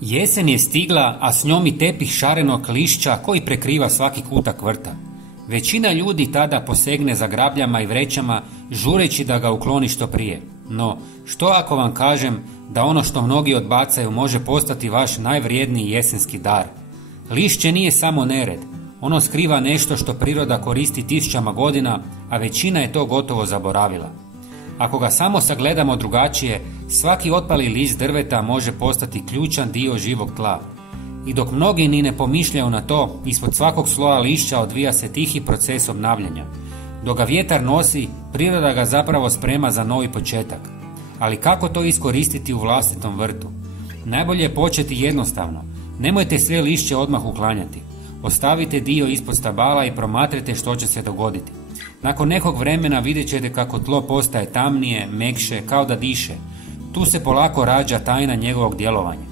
Jesen je stigla, a s njom i tepih šarenog lišća koji prekriva svaki kutak vrta. Većina ljudi tada posegne za grabljama i vrećama, žureći da ga ukloni što prije. No, što ako vam kažem da ono što mnogi odbacaju može postati vaš najvrijedniji jesenski dar? Lišće nije samo nered, ono skriva nešto što priroda koristi tisućama godina, a većina je to gotovo zaboravila. Ako ga samo sagledamo drugačije, svaki otpali list drveta može postati ključan dio živog tla. I dok mnogi ni ne pomišljaju na to, ispod svakog sloja lišća odvija se tihi proces obnavljanja. Dok ga vjetar nosi, priroda ga zapravo sprema za novi početak. Ali kako to iskoristiti u vlastitom vrtu? Najbolje je početi jednostavno. Nemojte sve lišće odmah uklanjati. Ostavite dio ispod stabala i promatrite što će se dogoditi. Nakon nekog vremena vidjet ćete kako tlo postaje tamnije, mekše, kao da diše. Tu se polako rađa tajna njegovog djelovanja.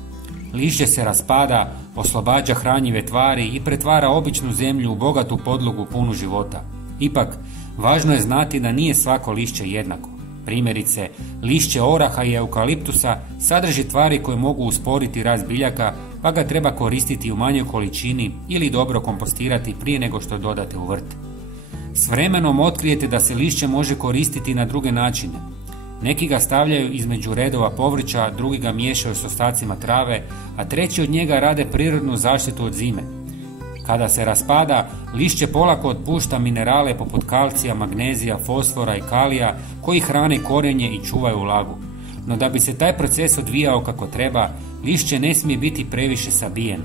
Lišće se raspada, oslobađa hranjive tvari i pretvara običnu zemlju u bogatu podlogu punu života. Ipak, važno je znati da nije svako lišće jednako. Primjerice, lišće oraha i eukaliptusa sadrži tvari koje mogu usporiti rast biljaka, pa ga treba koristiti u manjoj količini ili dobro kompostirati prije nego što dodate u vrt. S vremenom otkrijete da se lišće može koristiti na druge načine. Neki ga stavljaju između redova povrća, drugi ga miješaju s ostacima trave, a treći od njega rade prirodnu zaštitu od zime. Kada se raspada, lišće polako otpušta minerale poput kalcija, magnezija, fosfora i kalija koji hrane korijenje i čuvaju vlagu. No da bi se taj proces odvijao kako treba, lišće ne smije biti previše sabijeno.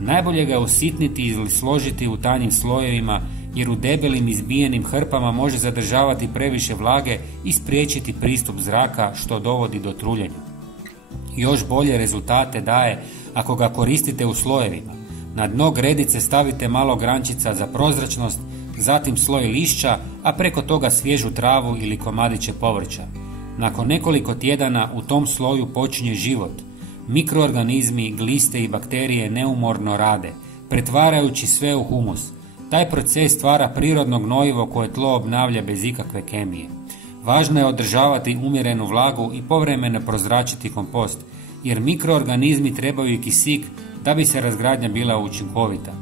Najbolje ga usitniti ili složiti u tanjim slojevima, jer u debelim izbijenim hrpama može zadržavati previše vlage i spriječiti pristup zraka što dovodi do truljenja. Još bolje rezultate daje ako ga koristite u slojevima. Na dno gredice stavite malo grančica za prozračnost, zatim sloj lišća, a preko toga svježu travu ili komadiće povrća. Nakon nekoliko tjedana u tom sloju počinje život. Mikroorganizmi, gliste i bakterije neumorno rade, pretvarajući sve u humus. Taj proces stvara prirodno gnojivo koje tlo obnavlja bez ikakve kemije. Važno je održavati umjerenu vlagu i povremeno prozračiti kompost, jer mikroorganizmi trebaju i kisik da bi se razgradnja bila učinkovita.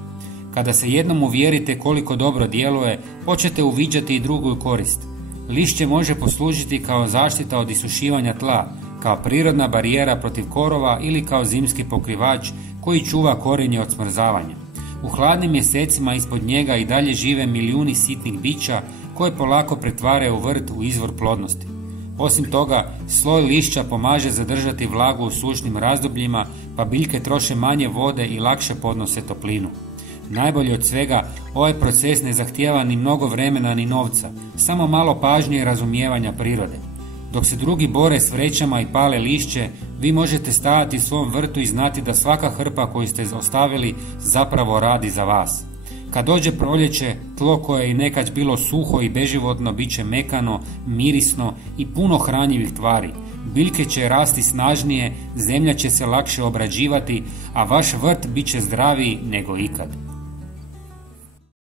Kada se jednom uvjerite koliko dobro djeluje, počnete uviđati i drugu korist. Lišće može poslužiti kao zaštita od isušivanja tla, kao prirodna barijera protiv korova ili kao zimski pokrivač koji čuva korijenje od smrzavanja. U hladnim mjesecima ispod njega i dalje žive milijuni sitnih bića koje polako pretvaraju vrt u izvor plodnosti. Osim toga, sloj lišća pomaže zadržati vlagu u sušnim razdobljima, pa biljke troše manje vode i lakše podnose toplinu. Najbolje od svega, ovaj proces ne zahtijeva ni mnogo vremena ni novca, samo malo pažnje i razumijevanja prirode. Dok se drugi bore s vrećama i pale lišće, vi možete stajati u svom vrtu i znati da svaka hrpa koju ste ostavili zapravo radi za vas. Kad dođe proljeće, tlo koje je i nekad bilo suho i beživotno bit će mekano, mirisno i puno hranjivih tvari. Biljke će rasti snažnije, zemlja će se lakše obrađivati, a vaš vrt bit će zdraviji nego ikad.